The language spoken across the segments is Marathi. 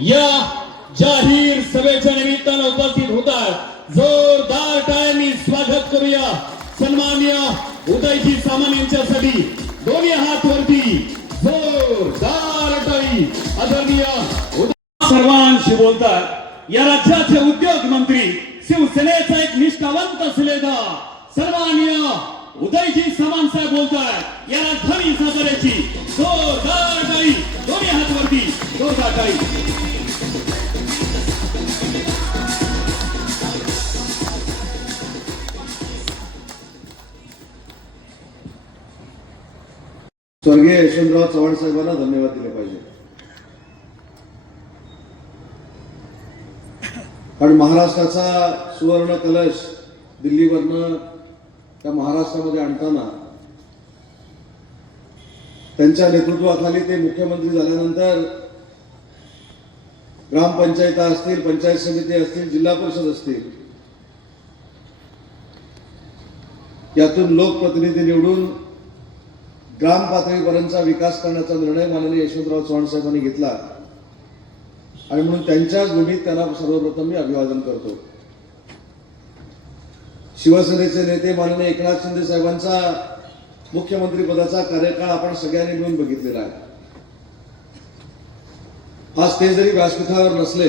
या जाहीर सभेच्या निमित्तानं उपस्थित होतात जोरदार टाळ्यांनी स्वागत करूया. सन्मान्य उदयजी सामान यांच्यासाठी दोन्ही हात वरती जोरदार टाळी आदरणीय सर्वांशी बोलतात या राज्याचे उद्योग मंत्री शिवसेनेचा एक निष्ठावंत असलेला सर्वांनीय उदयजी समान साहेब बोलतात या राजधानी साताऱ्याची जोरदार टाळी. दोन्ही हात वरती जोरदार टाळी. स्वर्गीय यशवंतराव चव्हाण साहेबांना धन्यवाद दिले पाहिजे. कारण महाराष्ट्राचा सुवर्ण कलश दिल्लीवरनं त्या महाराष्ट्रामध्ये आणताना त्यांच्या नेतृत्वाखाली ते मुख्यमंत्री झाल्यानंतर ग्रामपंचायता असतील पंचायत समिती असतील जिल्हा परिषद असतील यातून लोकप्रतिनिधी निवडून ग्राम पातळीपर्यंतचा विकास करण्याचा निर्णय माननीय यशवंतराव चव्हाण साहेबांनी घेतला. आणि म्हणून त्यांच्याच भूमीत त्यांना सर्वप्रथम मी अभिवादन करतो. शिवसेनेचे नेते माननीय एकनाथ शिंदे साहेबांचा मुख्यमंत्री पदाचा कार्यकाळ आपण सगळ्यांनी मिळून बघितलेला आहे. आज ते जरी व्यासपीठावर नसले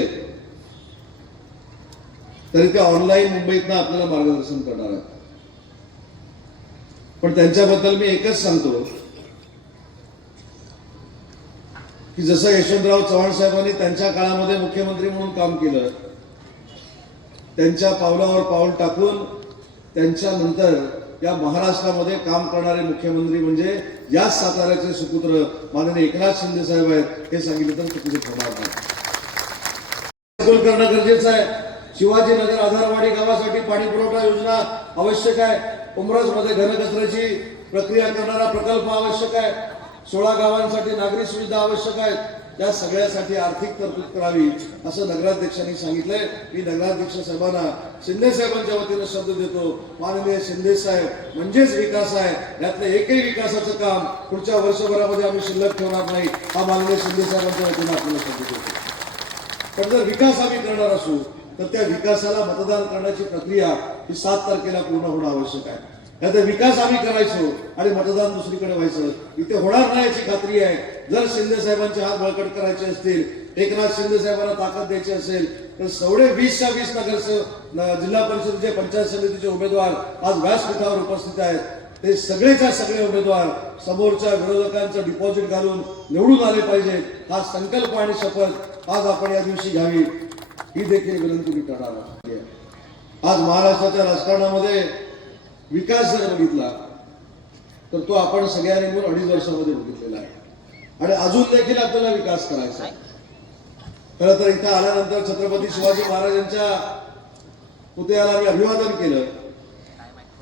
तरी ते ऑनलाईन मुंबईतनं आपल्याला मार्गदर्शन करणार आहेत. पण त्यांच्याबद्दल मी एकच सांगतो की जसं यशवंतराव चव्हाण साहेबांनी त्यांच्या काळामध्ये मुख्यमंत्री म्हणून काम केलं त्यांच्या पावलावर पाऊल टाकून त्यांच्यानंतर या महाराष्ट्रामध्ये काम करणारे मुख्यमंत्री म्हणजे याच साताऱ्याचे सुपुत्र माननीय एकनाथ शिंदे साहेब आहेत हे सांगितलं तर चुकीचं ठरणार नाही. करणं गरजेचं आहे. शिवाजीनगर आधारवाडी गावासाठी पाणी पुरवठा योजना आवश्यक आहे. उमरसमध्ये घनकचऱ्याची प्रक्रिया करणारा प्रकल्प आवश्यक आहे. सोळा गावांसाठी नागरी सुविधा आवश्यक आहेत. या सगळ्यासाठी आर्थिक तरतूद करावी असं नगराध्यक्षांनी सांगितलंय. मी नगराध्यक्ष साहेबांना शिंदे साहेबांच्या वतीनं शब्द देतो. माननीय शिंदे साहेब म्हणजेच विकास आहे. यातलं एकही विकासाचं काम पुढच्या वर्षभरामध्ये आम्ही शिल्लक ठेवणार नाही. हा माननीय शिंदे साहेबांच्या वतीनं आपल्याला शब्द देतो. पण जर विकास आम्ही करणार असू तर त्या विकासाला मतदान करण्याची प्रक्रिया ही सात तारखेला पूर्ण होणं आवश्यक आहे. नाहीतर विकास आम्ही करायचो आणि मतदान दुसरीकडे व्हायचं. इथे होणार नाही याची खात्री आहे. जर शिंदे साहेबांचे हात बळकट करायचे असतील एकनाथ शिंदे साहेबांना ताकद द्यायची असेल तर सवडे वीसच्या वीस नगर जिल्हा परिषदेचे पंचायत समितीचे उमेदवार आज व्यासपीठावर उपस्थित आहेत ते सगळेच्या सगळे उमेदवार समोरच्या विरोधकांचं डिपॉझिट घालून निवडून आले पाहिजेत हा संकल्प आणि शपथ आज आपण या दिवशी घ्यावी. ही देखील विनंती मी करणार आहे. आज महाराष्ट्राच्या राजकारणामध्ये विकास जर बघितला तर तो आपण सगळ्यांनी मिळून अडीच वर्षामध्ये बघितलेला आहे. आणि अजून देखील आपल्याला विकास करायचा आहे. खरं तर इथं आल्यानंतर छत्रपती शिवाजी महाराजांच्या पुतळ्याला मी अभिवादन केलं.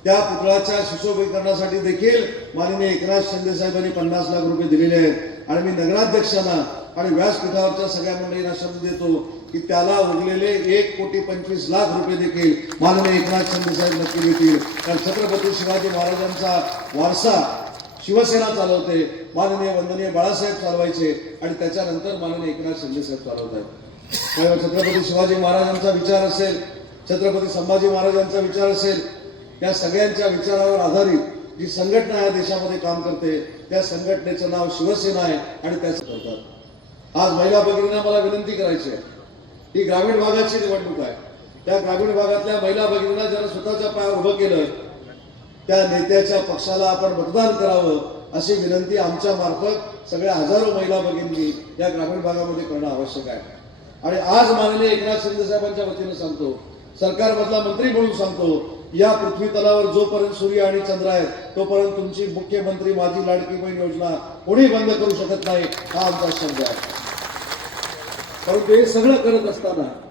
त्या पुतळाच्या सुशोभीकरणासाठी देखील माननीय एकनाथ शिंदे साहेबांनी पन्नास लाख रुपये दिलेले आहेत. आणि मी नगराध्यक्षांना आणि व्यासपीठावरच्या सगळ्या मंडळींना शब्द देतो. की त्याला उरलेले एक कोटी पंचवीस लाख रुपये देखील माननीय एकनाथ शिंदे साहेब नक्की देतील. कारण छत्रपती शिवाजी महाराजांचा वारसा शिवसेना चालवते माननीय वंदनीय बाळासाहेब चालवायचे आणि त्याच्यानंतर माननीय एकनाथ शिंदे साहेब चालवत आहेत त्यामुळे छत्रपती शिवाजी महाराजांचा विचार असेल छत्रपती संभाजी महाराजांचा विचार असेल या सगळ्यांच्या विचारावर आधारित जी संघटना या देशामध्ये काम करते त्या संघटनेचं नाव शिवसेना आहे आणि त्याचं करतात. आज महिला भगिनींना मला विनंती करायची आहे. ही ग्रामीण भागाची निवडणूक आहे. त्या ग्रामीण भागातल्या महिला भगिनींना ज्यांना स्वतःच्या पायावर उभं केलं त्या नेत्याच्या पक्षाला आपण मतदान करावं अशी विनंती आमच्या मार्फत सगळ्या हजारो महिला भगिनी या ग्रामीण भागामध्ये करणं आवश्यक आहे. आणि आज माननीय एकनाथ शिंदे साहेबांच्या वतीनं सांगतो सरकारमधला मंत्री म्हणून सांगतो या पृथ्वी तलावर जोपर्यंत सूर्य आणि चंद्र आहेत तोपर्यंत तुमची मुख्यमंत्री माझी लाडकी बहीण योजना कोणी बंद करू शकत नाही हा आमचा शब्द आहे. कारण ते सगळं करत असताना